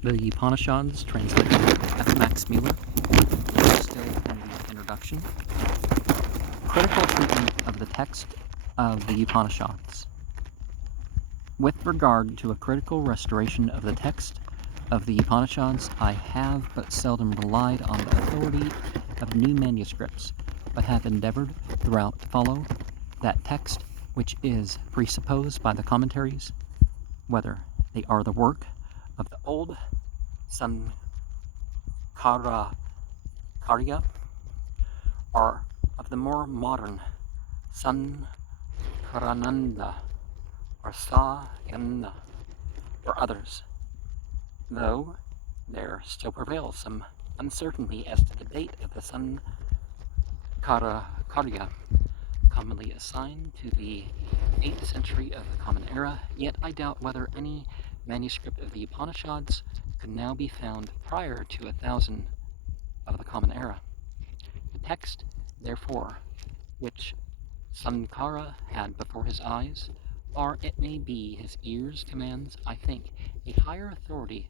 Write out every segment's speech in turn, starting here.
The Upanishads, translated by F. Max Muller, still in the introduction. Critical treatment of the text of the Upanishads. With regard to a critical restoration of the text of the Upanishads, I have but seldom relied on the authority of new manuscripts, but have endeavored throughout to follow that text which is presupposed by the commentaries, whether they are the work of the old Sankarya or of the more modern Sankarananda or Sayana or others, though there still prevails some uncertainty as to the date of the Sankarya, commonly assigned to the 8th century of the Common Era, yet I doubt whether any manuscript of the Upanishads could now be found prior to 1000 of the Common Era. The text, therefore, which Sankara had before his eyes, or it may be his ears, commands, I think, a higher authority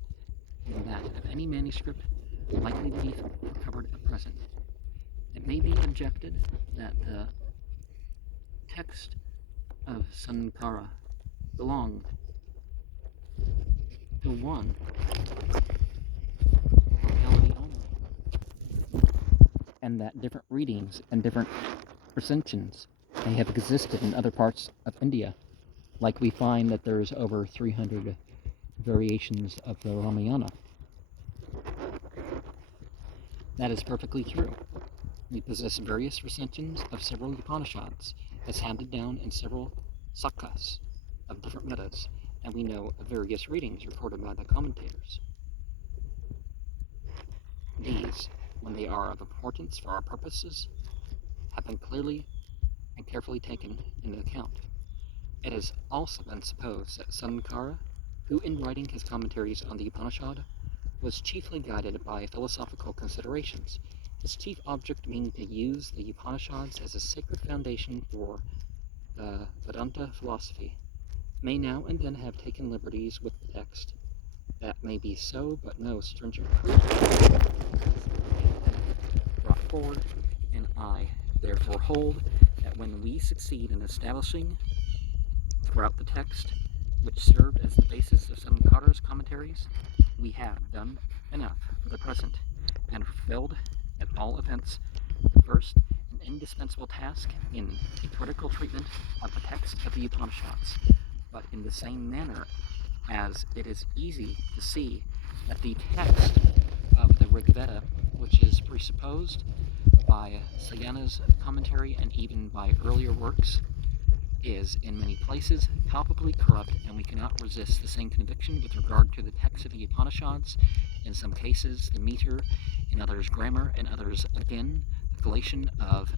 than that of any manuscript likely to be recovered at present. It may be objected that the text of Sankara belonged to one locality only, and that different readings and different recensions may have existed in other parts of India, like we find that there's over 300 variations of the Ramayana. That is perfectly true. We possess various recensions of several Upanishads as handed down in several sakas of different Vedas, and we know of various readings reported by the commentators. These, when they are of importance for our purposes, have been clearly and carefully taken into account. It has also been supposed that Sankara, who in writing his commentaries on the Upanishad, was chiefly guided by philosophical considerations, his chief object being to use the Upanishads as a sacred foundation for the Vedanta philosophy, may now and then have taken liberties with the text. That may be so, but no stringent proof brought forward, and I therefore hold that when we succeed in establishing throughout the text, which served as the basis of Sankara's commentaries, we have done enough for the present, and fulfilled, at all events, the first and indispensable task in a critical treatment of the text of the Upanishads, but in the same manner as it is easy to see that the text of the Rig Veda, which is presupposed by Sayana's commentary and even by earlier works, is in many places palpably corrupt, and we cannot resist the same conviction with regard to the text of the Upanishads. In some cases, the meter, in others, grammar, in others, again, the collation of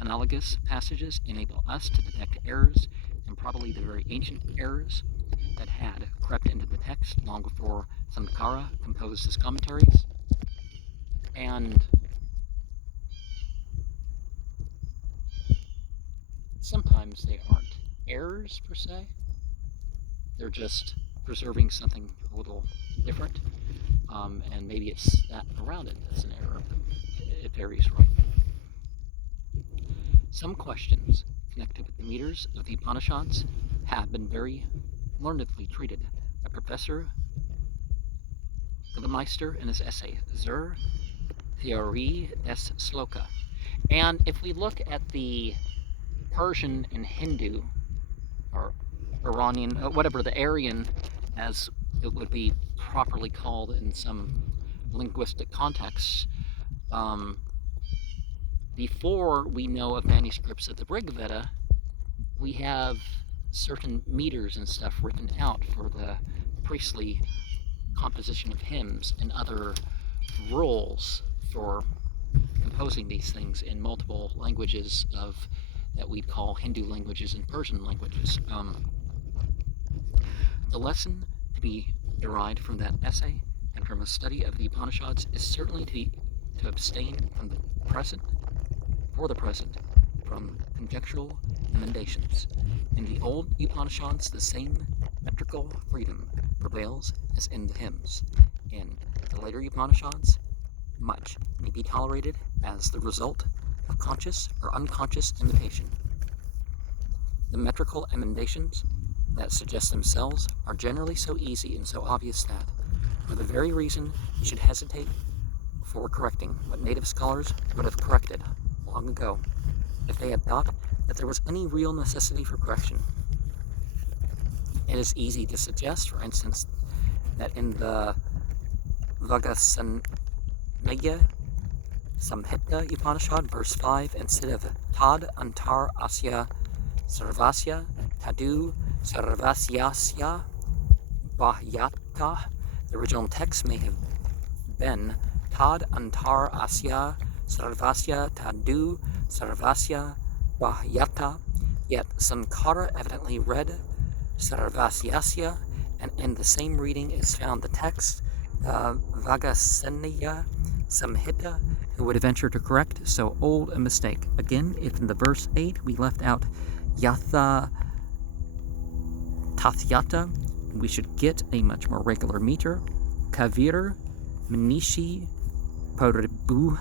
analogous passages enable us to detect errors, and probably the very ancient errors that had crept into the text long before Sankara composed his commentaries. And sometimes they aren't errors per se, they're just preserving something a little different, and maybe it's that around it that's an error. It varies, right? Some questions connected with the meters of the Upanishads have been very learnedly treated by Professor Meister in his essay, Zur Theorie des Sloka. And if we look at the Persian and Hindu, or Iranian, whatever, the Aryan, as it would be properly called in some linguistic contexts, before we know of manuscripts of the Rig Veda, we have certain meters and stuff written out for the priestly composition of hymns and other rules for composing these things in multiple languages of that we'd call Hindu languages and Persian languages. The lesson to be derived from that essay and from a study of the Upanishads is certainly to abstain from the present, from conjectural emendations. In the old Upanishads, the same metrical freedom prevails as in the hymns. In the later Upanishads, much may be tolerated as the result of conscious or unconscious imitation. The metrical emendations that suggest themselves are generally so easy and so obvious that, for the very reason you should hesitate for correcting what native scholars would have corrected long ago, if they had thought that there was any real necessity for correction. It is easy to suggest, for instance, that in the Vagasanaya Samhita Upanishad, verse 5, instead of Tad Antar Asya Sarvasya Tadu Sarvasyasya Bahyata, the original text may have been Tad Antar Asya Sarvasya Tadu Sarvasya Bahyata, yet Sankara evidently read Sarvasyasya, and in the same reading is found the text Vagasanaya Samhita, who would venture to correct so old a mistake. Again, if in the verse 8 we left out Yatha Tathyata, we should get a much more regular meter. Kavir Manishi Paribu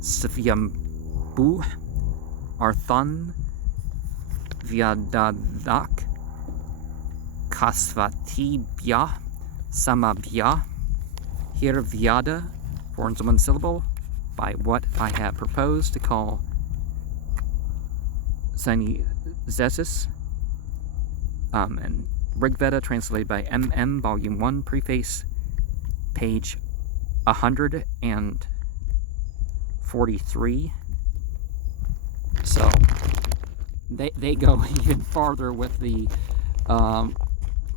Savyambu Arthan Vyadadak Kasvatibya Samabya Hirvyada, 4 and 1 syllable, by what I have proposed to call Sanizesis, and Rigveda, translated by M.M., Volume 1, Preface, page 143. So, they go even farther with the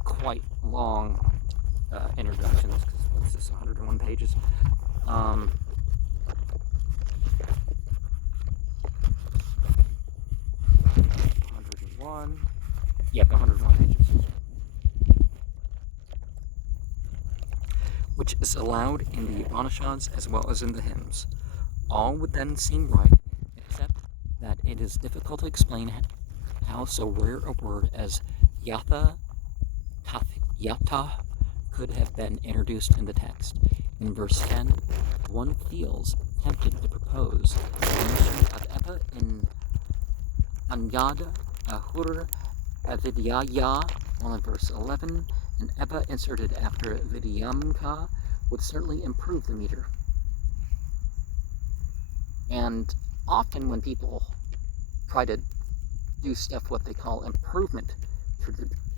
quite long introductions, because what's this, 101 pages? 101, yep, 101 pages, which is allowed in the Upanishads as well as in the hymns. All would then seem right, except that it is difficult to explain how so rare a word as yatha tathyata could have been introduced in the text. In verse 10, one feels tempted to propose the mention of Eva in Anyada Ahur Avidyaya, while in verse 11, an Eva inserted after Vidyamka would certainly improve the meter. And often when people try to do stuff what they call improvement to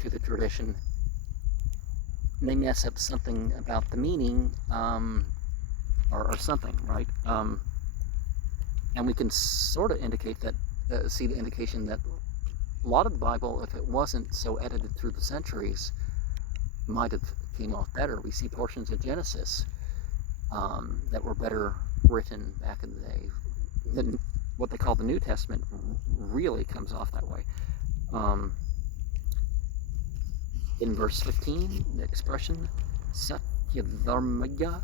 the tradition, they mess up something about the meaning, or something, right? And we can sort of indicate that, see the indication that a lot of the Bible, if it wasn't so edited through the centuries, might have came off better. We see portions of Genesis that were better written back in the day. What they call the New Testament really comes off that way. In verse 15, the expression Satyadharmaya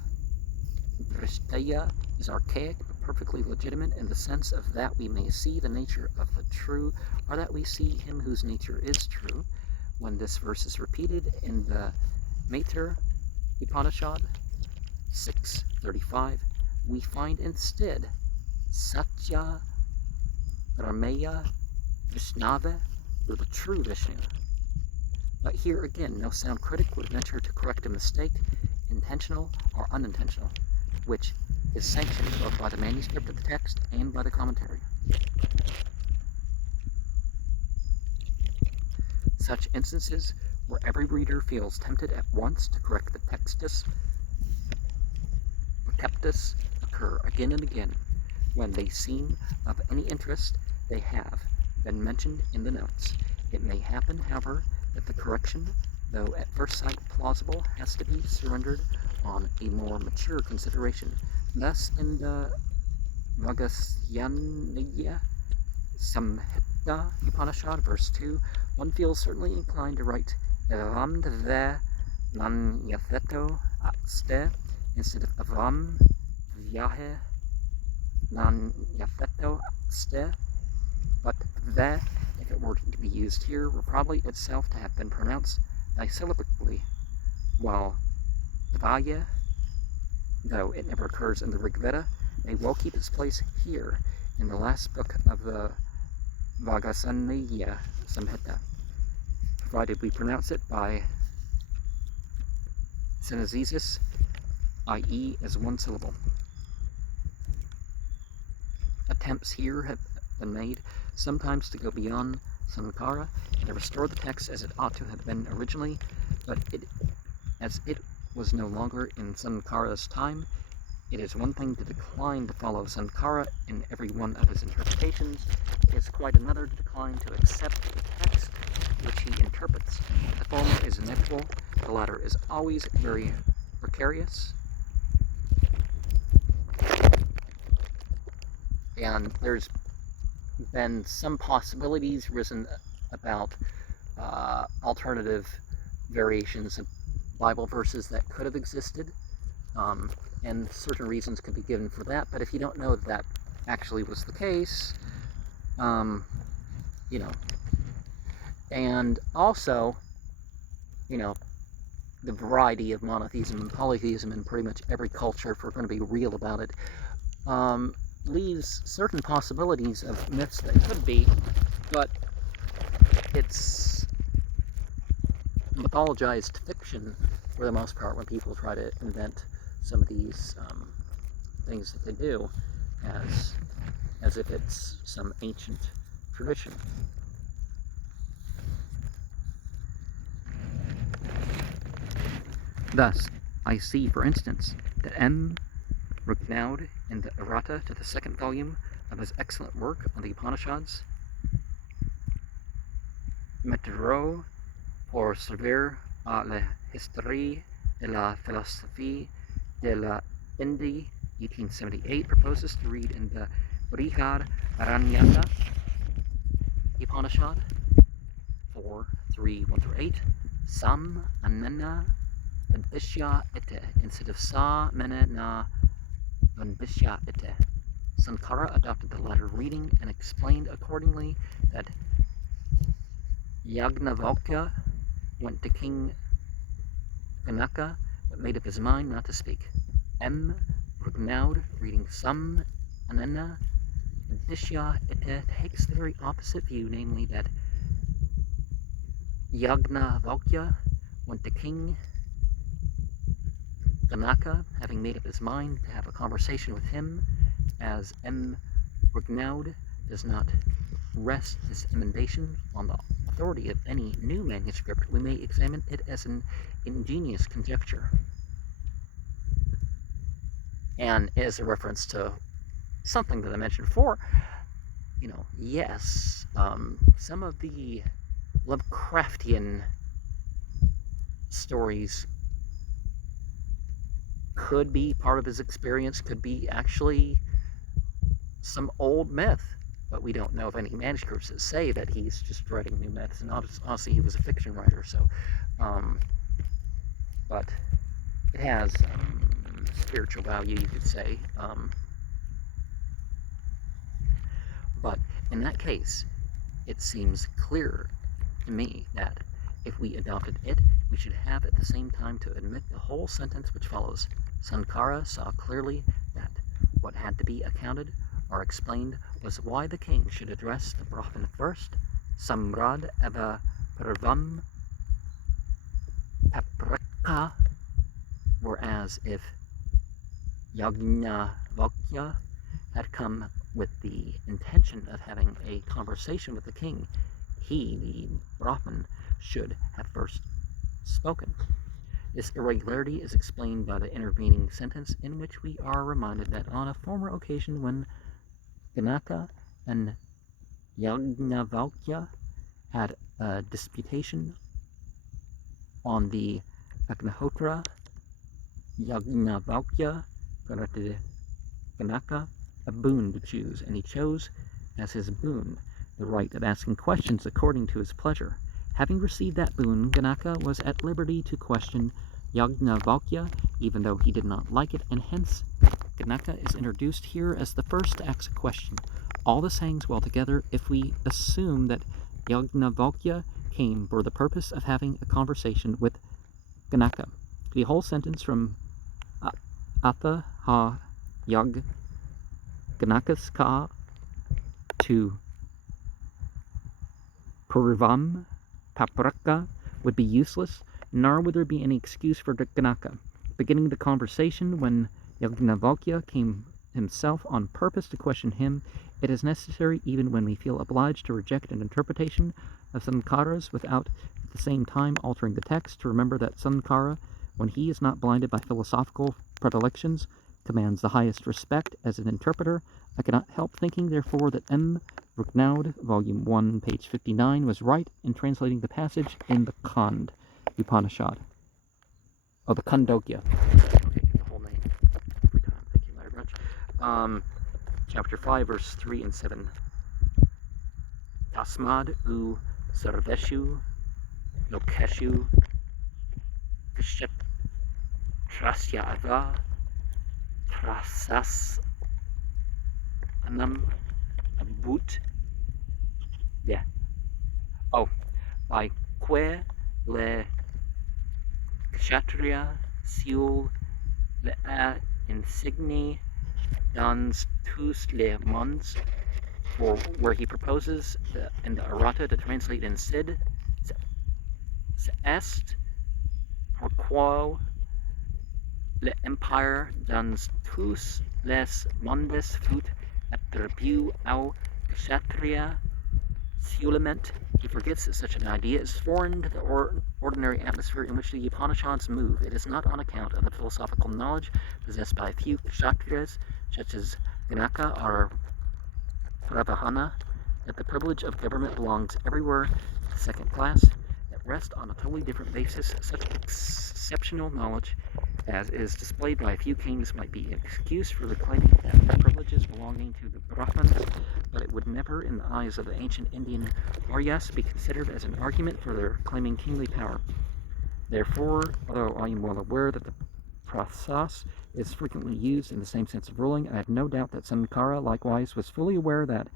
Drishtaya is archaic but perfectly legitimate in the sense of that we may see the nature of the true, or that we see him whose nature is true. When this verse is repeated in the Maitreya Upanishad 6:35, we find instead Satya Rameya Vishnava, or the true Vishnu. But here again, no sound critic would venture to correct a mistake, intentional or unintentional, which is sanctioned both by the manuscript of the text and by the commentary. Such instances, where every reader feels tempted at once to correct the textus, occur again and again. When they seem of any interest, they have been mentioned in the notes. It may happen, however, that the correction, though at first sight plausible, has to be surrendered on a more mature consideration. Thus, in the Vagasanaya Samhita Upanishad, verse 2, one feels certainly inclined to write Avam Dve Nan Yatheto Ste instead of Avam Vyahe Nan Yatheto Ste, but Dve, if it were to be used here, would probably itself to have been pronounced disyllabically, while Devaya, though it never occurs in the Rig Veda, may well keep its place here in the last book of the Vagasaniya Samhita, provided we pronounce it by synesis, i.e. as one syllable. Attempts here have been made sometimes to go beyond Sankara and to restore the text as it ought to have been originally, but as it was no longer in Sankara's time, it is one thing to decline to follow Sankara in every one of his interpretations. It is quite another to decline to accept the text which he interprets. The former is inevitable, the latter is always very precarious. And there's been some possibilities risen about alternative variations of Bible verses that could have existed, and certain reasons could be given for that. But if you don't know that that actually was the case, you know, and also, you know, the variety of monotheism and polytheism in pretty much every culture, if we're going to be real about it, leaves certain possibilities of myths that could be, but it's mythologized fiction for the most part when people try to invent some of these things that they do as if it's some ancient tradition. Thus, I see, for instance, that M. Ruknaud in the errata to the second volume of his excellent work on the Upanishads, Métro pour servir à la histoire de la philosophie de l'Inde, 1878, proposes to read in the Brihad Aranyaka Upanishad 4:3-1-8, Sam Anana Vanbishya Ite instead of Sa Mena Na Vanbishya Ite. Sankara adopted the latter reading and explained accordingly that Yagnavalkya went to King Ganaka but made up his mind not to speak. M. Rugnaud, reading Sam Anana Vanbishya Ite, takes the very opposite view, namely that Yagnavalkya went to King Ganaka, having made up his mind to have a conversation with him, as M. Rugnaud does not rest his emendation on the authority of any new manuscript. We may examine it as an ingenious conjecture, and as a reference to something that I mentioned before. You know, yes, some of the Lovecraftian stories could be part of his experience, could be actually some old myth, but we don't know of any manuscripts that say that he's just writing new myths. And honestly, he was a fiction writer, so, but it has spiritual value, you could say. But in that case, it seems clear to me that if we adopted it, we should have at the same time to admit the whole sentence which follows. Sankara saw clearly that what had to be accounted or explained was why the king should address the Brahman first, Samrad eva Parvam Paprika, whereas if Yagnavalkya had come with the intention of having a conversation with the king, he, the Brahman, should have first spoken. This irregularity is explained by the intervening sentence, in which we are reminded that on a former occasion when Ganaka and Yagnavalkya had a disputation on the Agnihotra, Yagnavalkya granted Ganaka a boon to choose, and he chose as his boon the right of asking questions according to his pleasure. Having received that boon, Ganaka was at liberty to question Yagnavalkya, even though he did not like it, and hence Ganaka is introduced here as the first to ask a question. All this hangs well together if we assume that Yajnavalkya came for the purpose of having a conversation with Ganaka. The whole sentence from Atha ha Yag Ganakas ka to Purvam Papraka would be useless, nor would there be any excuse for Ganaka beginning the conversation when Yajnavalkya came himself on purpose to question him. It is necessary, even when we feel obliged to reject an interpretation of Sankaras without at the same time altering the text, to remember that Sankara, when he is not blinded by philosophical predilections, commands the highest respect as an interpreter. I cannot help thinking, therefore, that M. Ruknaud, Volume 1, page 59, was right in translating the passage in the Khand Upanishad. Oh, the Khandogya. Okay, get the whole name every time. Thank you very much. Chapter 5, verse 3 and 7. Tasmad u sarveshu lokeshu kshet trasyava trasas anam abut. Yeah. Oh, by que le kshatriya siul le insigni dans tous les mondes, for where he proposes in the errata to translate in Sid, est pourquoi l'empire dans tous les mondes fut attribué au kshatriya siulement. He forgets that such an idea is foreign to the ordinary atmosphere in which the Upanishads move. It is not on account of the philosophical knowledge possessed by a few kshatriyas, such as Ganaka or Pravahana, that the privilege of government belongs everywhere to the second class, that rest on a totally different basis. Such exceptional knowledge as is displayed by a few kings might be an excuse for the claiming that the privileges belonging to the Brahmins, but it would never, in the eyes of the ancient Indian Aryas, be considered as an argument for their claiming kingly power. Therefore, although I am well aware that the prasas is frequently used in the same sense of ruling, I have no doubt that Sankara likewise was fully aware that,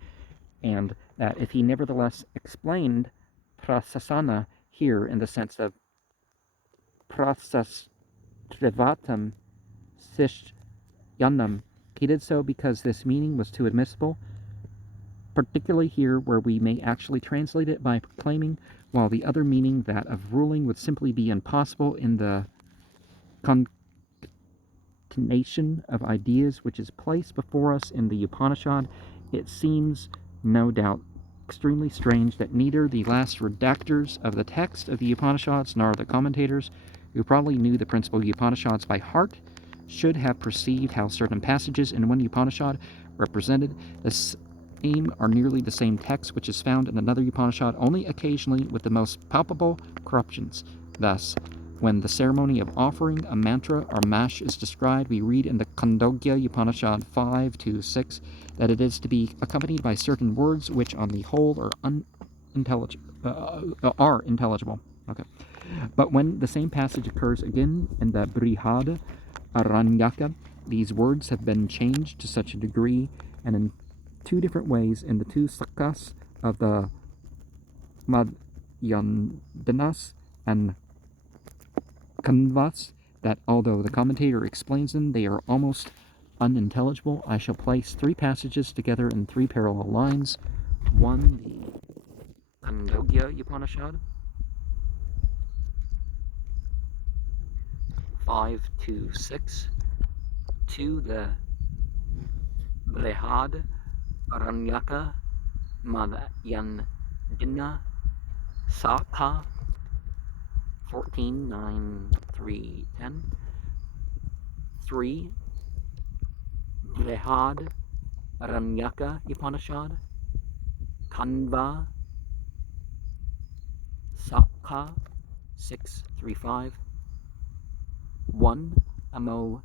and that if he nevertheless explained prasasana here in the sense of prasas trivatam sishyanam, he did so because this meaning was too admissible, particularly here where we may actually translate it by proclaiming, while the other meaning, that of ruling, would simply be impossible in the concatenation of ideas which is placed before us in the Upanishad. It seems, no doubt, extremely strange that neither the last redactors of the text of the Upanishads nor the commentators, who probably knew the principal Upanishads by heart, should have perceived how certain passages in one Upanishad represented the same or nearly the same text which is found in another Upanishad, only occasionally with the most palpable corruptions. Thus, when the ceremony of offering a mantra or mash is described, we read in the Khandogya Upanishad 5-6 that it is to be accompanied by certain words which on the whole are intelligible. Okay. But when the same passage occurs again in the Brihad Aranyaka, these words have been changed to such a degree and in two different ways in the two sakas of the Madhyandanas and Kanvas, that although the commentator explains them, they are almost unintelligible. I shall place three passages together in three parallel lines. One, the Khandogya Upanishad, 5-6. Two, the Brihad Aranyaka Madhyandina Saka, 14:9-3:10. 3. Brihad Aranyaka Upanishad, Kanva Saka, 6-5. 1. Amo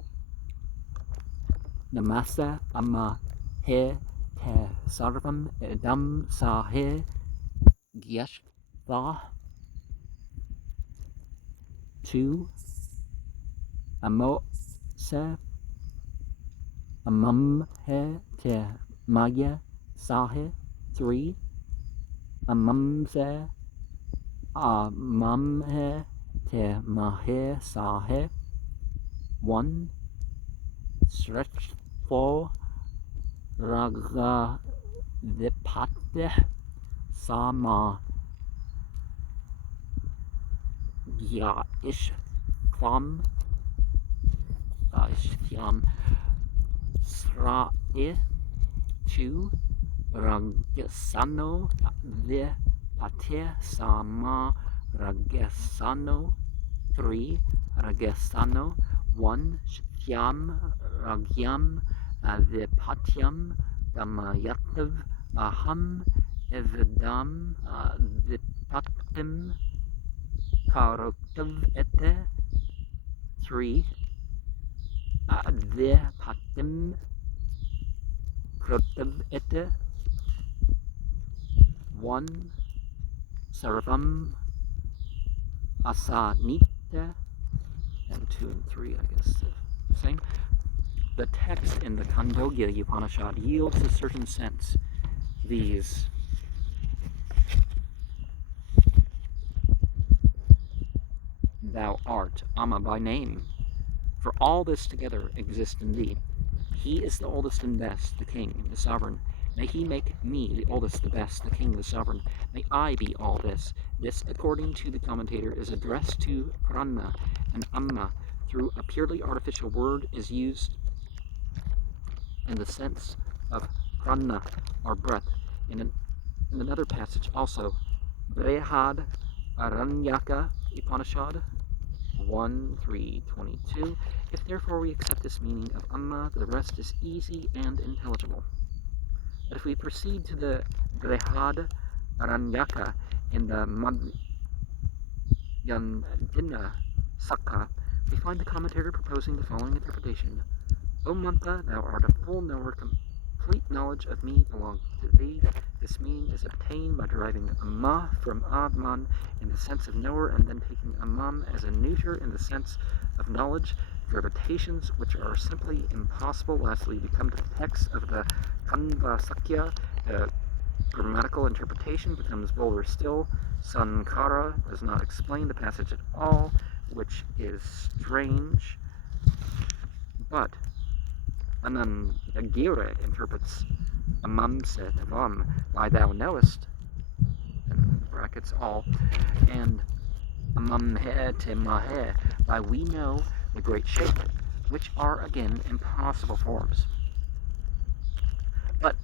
Namasa Amma He Te Sarvam Edam Sahe Gyashva. 2. Amo Se Amam He Te Maya Sahe. 3. amamse amamhe te mahe sahe. 1. Stretch for raga vipate sama gya ishklam ishklam srae. 2. Ragesano vipate sama ragesano. 3. Ragesano. 1. Shikyam ragyam vipatyam damayatav aham evidam vipatim karotav ete. 3. Vipatim karotav ete. 1. Sarvam asanita. And 2 and 3, I guess, the same. The text in the Khandogya Upanishad yields a certain sense. These thou art, Amma by name, for all this together exists in thee. He is the oldest and best, the king, the sovereign. May he make me the oldest, the best, the king, the sovereign. May I be all this. This, according to the commentator, is addressed to Prana and Amma through a purely artificial word is used in the sense of prana, or breath. In another passage also, Brehad Aranyaka Upanishad 1:3-22. If therefore we accept this meaning of Amma, the rest is easy and intelligible. But if we proceed to the Brehad Aranyaka in the Madhyandina Sakha, we find the commentator proposing the following interpretation. O Manta, thou art a full knower, complete knowledge of me belongs to thee. This meaning is obtained by deriving Amma from Adman in the sense of knower, and then taking Amam as a neuter in the sense of knowledge. Derivations which are simply impossible lastly become the text of the Kanva Sakya. The grammatical interpretation becomes bolder still. Sankara does not explain the passage at all, which is strange. But Anandagiri interprets Amam said Avam, by thou knowest, in brackets all, and Amamhe te mahe, by we know the great shape, which are again impossible forms. But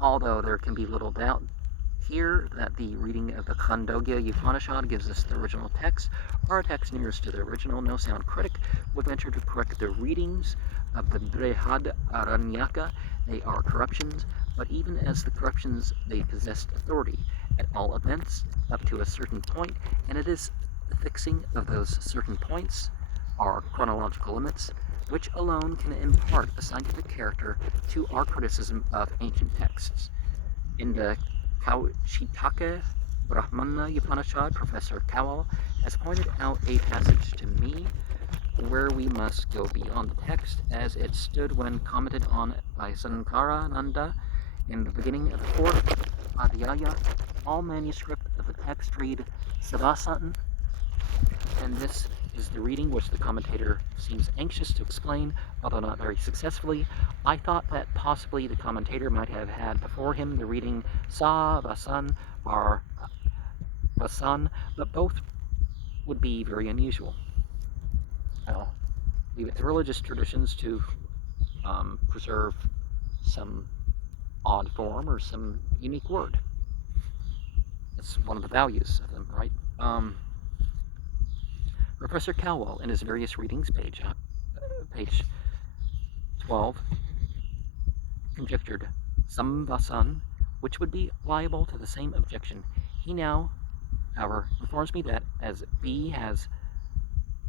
although there can be little doubt here that the reading of the Khandogya Upanishad gives us the original text, or a text nearest to the original, no sound critic would venture to correct the readings of the Brehad Aranyaka. They are corruptions, but even as the corruptions, they possessed authority, at all events, up to a certain point, and it is the fixing of those certain points, our chronological limits, which alone can impart a scientific character to our criticism of ancient texts. In the Kaushitaka Brahmana Upanishad, Professor Kowal has pointed out a passage to me where we must go beyond the text as it stood when commented on by Sankarananda in the beginning of the 4th Adhyaya. All manuscript of the text read Savasatan, and this is the reading which the commentator seems anxious to explain, although not very successfully. I thought that possibly the commentator might have had before him the reading Sa Vasan or Vasan, but both would be very unusual. I'll leave it to religious traditions to preserve some odd form or some unique word. That's one of the values of them, right? Professor Cowell, in his various readings, page 12, conjectured Samvasan, which would be liable to the same objection. He now, however, informs me that as B has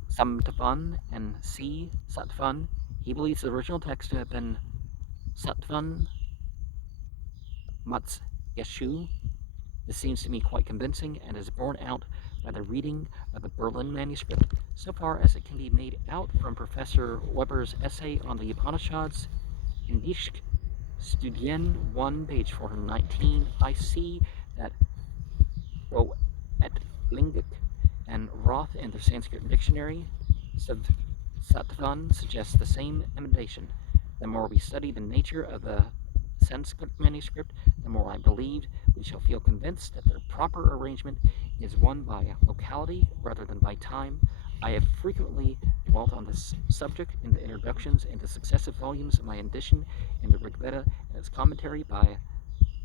Samtavan and C Satvan, he believes the original text to have been Satvan Mats Yeshu. This seems to me quite convincing and is borne out by the reading of the Berlin manuscript, so far as it can be made out from Professor Weber's essay on the Upanishads in Studien 1, page 419. I see that Well, at Lingik and Roth in their Sanskrit dictionary, Satvan suggests the same emendation. The more we study the nature of the Sanskrit manuscript, the more I believe we shall feel convinced that their proper arrangement is won by locality rather than by time. I have frequently dwelt on this subject in the introductions and the successive volumes of my edition in the Rig Veda and its commentary by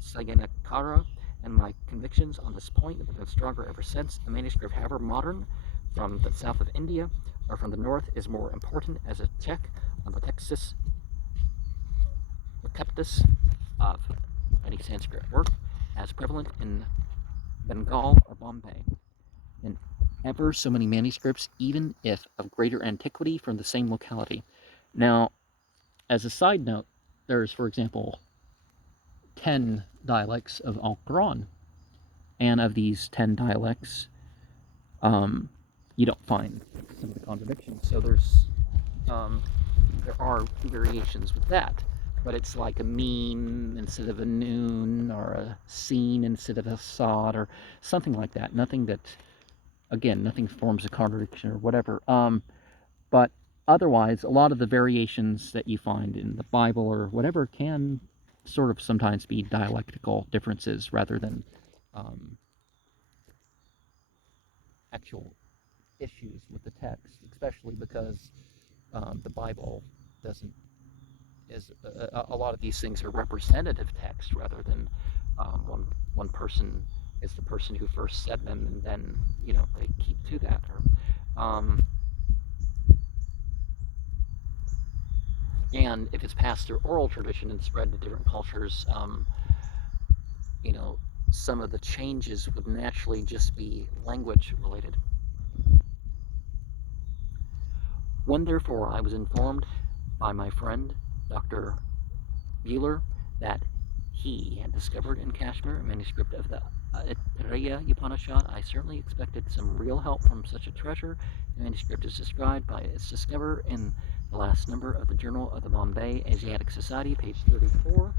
Sayanakara, and my convictions on this point have been stronger ever since. The manuscript, however modern, from the south of India or from the north, is more important as a check on the Texas of any Sanskrit work as prevalent in Bengal or Bombay than ever so many manuscripts, even if of greater antiquity, from the same locality. Now, as a side note, there's, for example, 10 dialects of Al-Quran, and of these 10 dialects, you don't find some of the contradictions. So there are variations with that, but it's like a meme instead of a noon, or a seen instead of a sod, or something like that. Nothing that, again, nothing forms a contradiction or whatever. But otherwise, a lot of the variations that you find in the Bible or whatever can sort of sometimes be dialectical differences rather than actual issues with the text, especially because the Bible doesn't is a lot of these things are representative text rather than one person is the person who first said them, and then they keep to that. And if it's passed through oral tradition and spread to different cultures, you know, some of the changes would naturally just be language related. When therefore I was informed by my friend Dr. Muller that he had discovered in Kashmir a manuscript of the Aitareya Upanishad, I certainly expected some real help from such a treasure. The manuscript is described by its discoverer in the last number of the Journal of the Bombay Asiatic Society, page 34,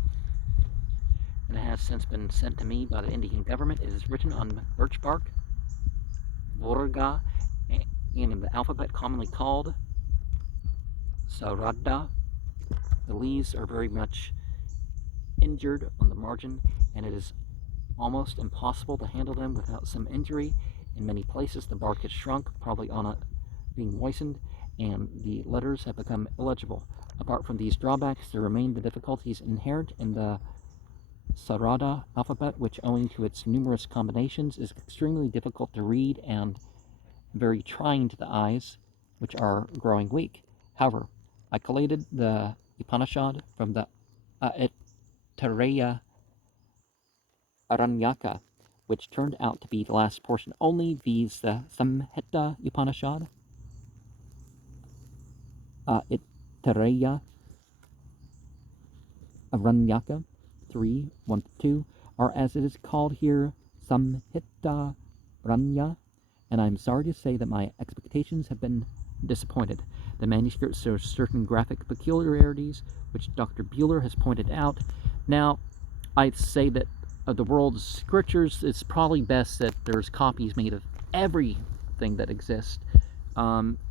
and it has since been sent to me by the Indian government. It is written on birch bark, Vorga, and in the alphabet commonly called Sarada. The leaves are very much injured on the margin, and it is almost impossible to handle them without some injury. In many places the bark has shrunk, probably on it being moistened, and the letters have become illegible. Apart from these drawbacks, there remain the difficulties inherent in the Sarada alphabet, which, owing to its numerous combinations, is extremely difficult to read and very trying to the eyes, which are growing weak. However, I collated the Upanishad from the Aitareya Aranyaka, which turned out to be the last portion only, viz. The Samhita Upanishad, Aitareya Aranyaka 3, 1-2, or as it is called here, Samhita Ranya, and I'm sorry to say that my expectations have been disappointed. The manuscript shows certain graphic peculiarities, which Dr. Muller has pointed out. Now, I'd say that of the world's scriptures, it's probably best that there's copies made of everything that exists.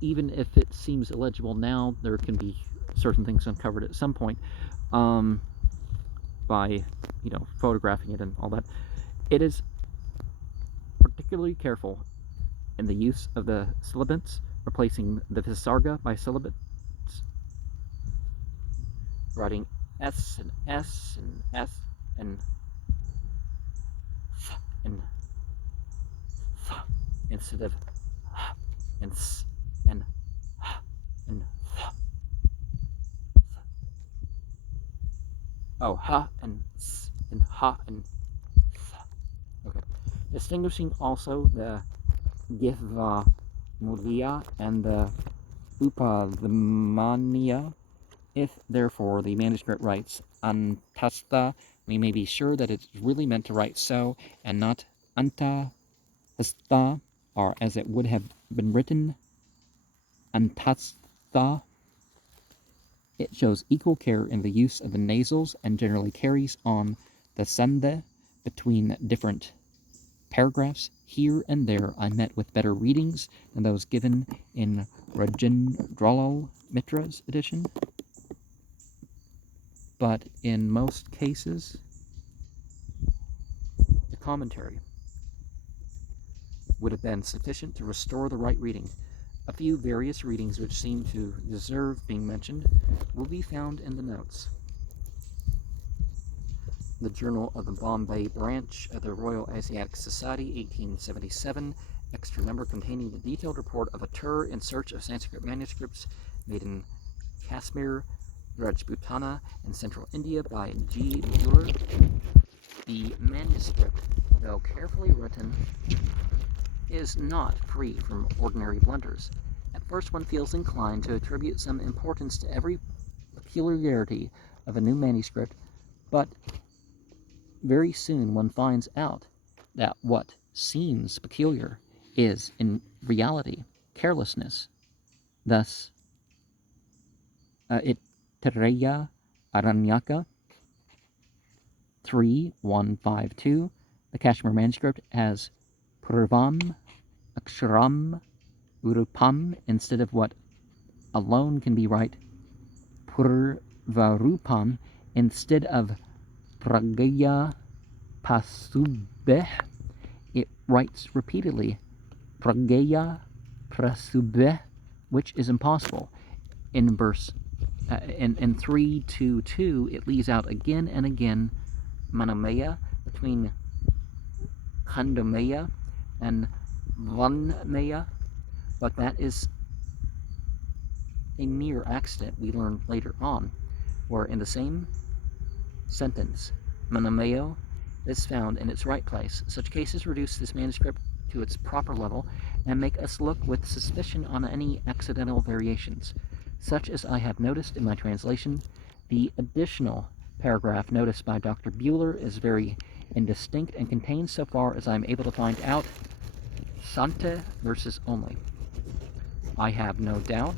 Even if it seems illegible now, there can be certain things uncovered at some point by, photographing it and all that. It is particularly careful in the use of the sibilants, replacing the visarga by sibilants, writing S and S and S and th and th instead of h and s and h and th. Oh, ha and s and ha and th. Okay. Distinguishing also the Gihva Mulia and the Upadhamaniya. If, therefore, the manuscript writes Antastha, we may be sure that it's really meant to write so, and not Antahastha, or as it would have been written, Antastha. It shows equal care in the use of the nasals, and generally carries on the sandha between different paragraphs here and there I met with better readings than those given in Rajendralal Mitra's edition, but in most cases, the commentary would have been sufficient to restore the right reading. A few various readings which seem to deserve being mentioned will be found in the notes. The Journal of the Bombay Branch of the Royal Asiatic Society, 1877, extra number containing the detailed report of a tour in search of Sanskrit manuscripts made in Kashmir, Rajputana, and Central India by G. Muller. The manuscript, though carefully written, is not free from ordinary blunders. At first one feels inclined to attribute some importance to every peculiarity of a new manuscript, but very soon one finds out that what seems peculiar is, in reality, carelessness. Thus, Ittaya Aranyaka 3152, the Kashmir manuscript, has Purvam Aksharam Urupam instead of what alone can be right Purvarupam instead of Pragya Pasubeh. It writes repeatedly Pragya Prasubeh, which is impossible. In verse in 322, it leaves out again and again Manameya between Khandameya and Vanmeya, but that is a mere accident, we learn later on, where in the same sentence, Manamayo is found in its right place. Such cases reduce this manuscript to its proper level and make us look with suspicion on any accidental variations, such as I have noticed in my translation. The additional paragraph noticed by Dr. Buller is very indistinct and contains, so far as I am able to find out, Sante verses only. I have no doubt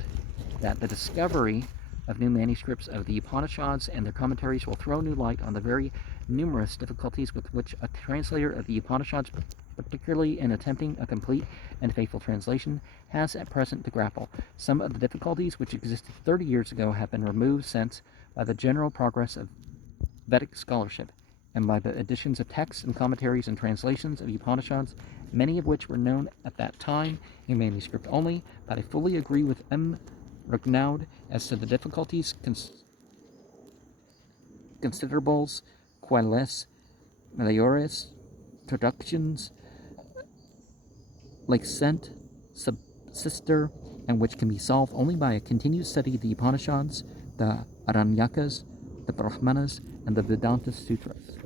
that the discovery of new manuscripts of the Upanishads and their commentaries will throw new light on the very numerous difficulties with which a translator of the Upanishads, particularly in attempting a complete and faithful translation, has at present to grapple. Some of the difficulties which existed 30 years ago have been removed since by the general progress of Vedic scholarship, and by the additions of texts and commentaries and translations of Upanishads, many of which were known at that time in manuscript only, but I fully agree with M. Ragnaud as to the difficulties considerables, quales meliores traductions like sent subsister, and which can be solved only by a continued study of the Upanishads, the Aranyakas, the Brahmanas, and the Vedanta Sutras.